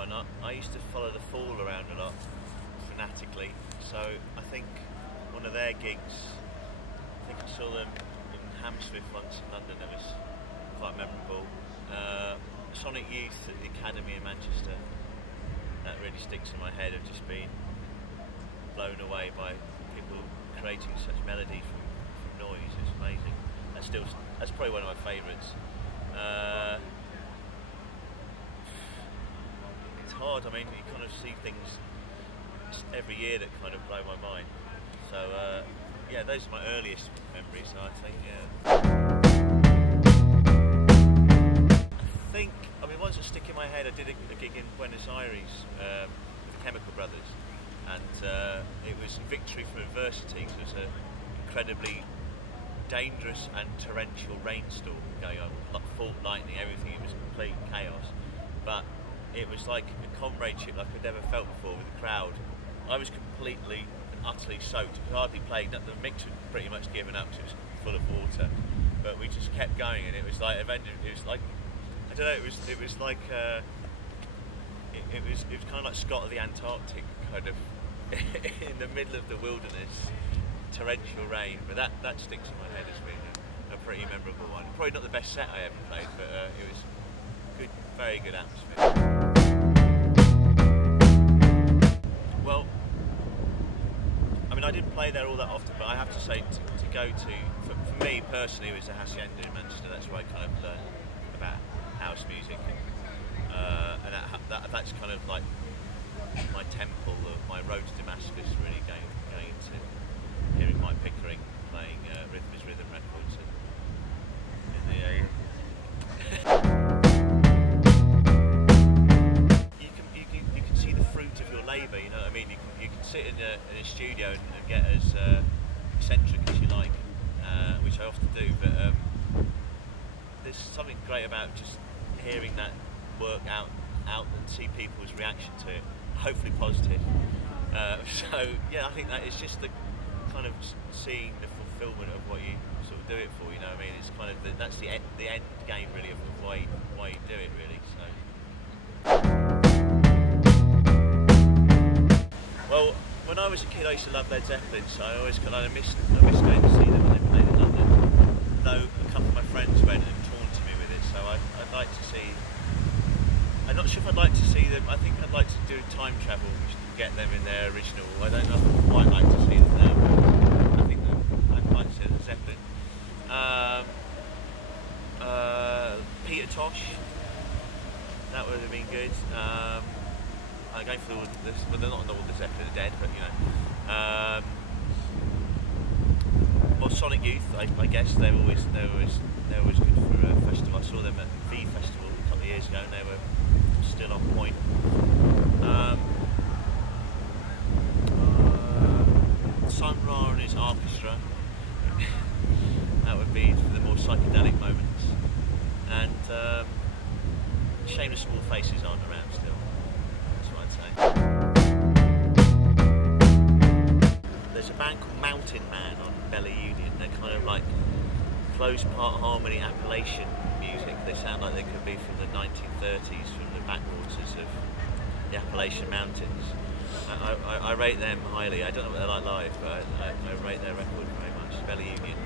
one. I used to follow the Fall around a lot, fanatically. So I think one of their gigs, I think I saw them in Hammersmith once in London. It was quite memorable. Sonic Youth at the Academy in Manchester. That really sticks in my head. Of just being blown away by people creating such melody from noise. It's amazing. That's probably one of my favourites. It's hard. I mean, you kind of see things every year that kind of blow my mind. So yeah, those are my earliest memories. So I think I mean, ones that stick in my head. I did a gig in Buenos Aires with the Chemical Brothers, and it was Victory from Adversity. So it was an incredibly dangerous and torrential rainstorm going on, like fault lightning, everything. It was complete chaos, but it was like a comradeship like I'd never felt before with the crowd. I was completely and utterly soaked, hardly playing. The mix had pretty much given up because it was full of water, but we just kept going, and it was like eventually, it was like, I don't know, it was like it was kind of like Scott of the Antarctic, kind of in the middle of the wilderness, torrential rain. But that sticks in my head as being a pretty memorable one. Probably not the best set I ever played, but it was good, very good atmosphere. Well, I mean, I didn't play there all that often, but I have to say, to go to, for me personally, it was the Hacienda in Manchester. That's where I kind of learned about house music, and that's kind of like my temple of my road to Damascus, really going into hearing Mike Pickering playing Rhythm is Rhythm records in the you can see the fruit of your labour, you know what I mean? You can sit in a studio and get as eccentric as you like, which I often do, but there's something great about just hearing that work out and see people's reaction to it, hopefully positive. So yeah, I think that it's just the kind of seeing the fulfilment of what you sort of do it for. You know what I mean? It's kind of that's the end game really of why you do it really. So. Well, when I was a kid, I used to love Led Zeppelin, so I always kind of missed going to see them when they played in London. Though a couple of my friends went and taunted me with it, so I'd like to see. I'm not sure if I'd like to see them. I think I'd like to do time travel, which can get them in their original. I don't know if I'd quite like to see them now. I think I'd like to see Led Zeppelin. Peter Tosh, that would have been good. I'm going for this, well, they're not all the Zeppelin, they're dead, but you know. Well, Sonic Youth, I guess they're always good for a festival. I saw them at V Festival a couple of years ago, and they were still on point. Sun Ra and his orchestra. That would be for the more psychedelic moments. And shame the Small Faces aren't around still. That's what I'd say. There's a band called Mountain Man on Belly Union. They're kind of like close part harmony Appalachian music. They sound like they could be from the 1930s, from the backwaters of the Appalachian Mountains. I rate them highly. I don't know what they're like live, but I rate their record very much. Belly Union.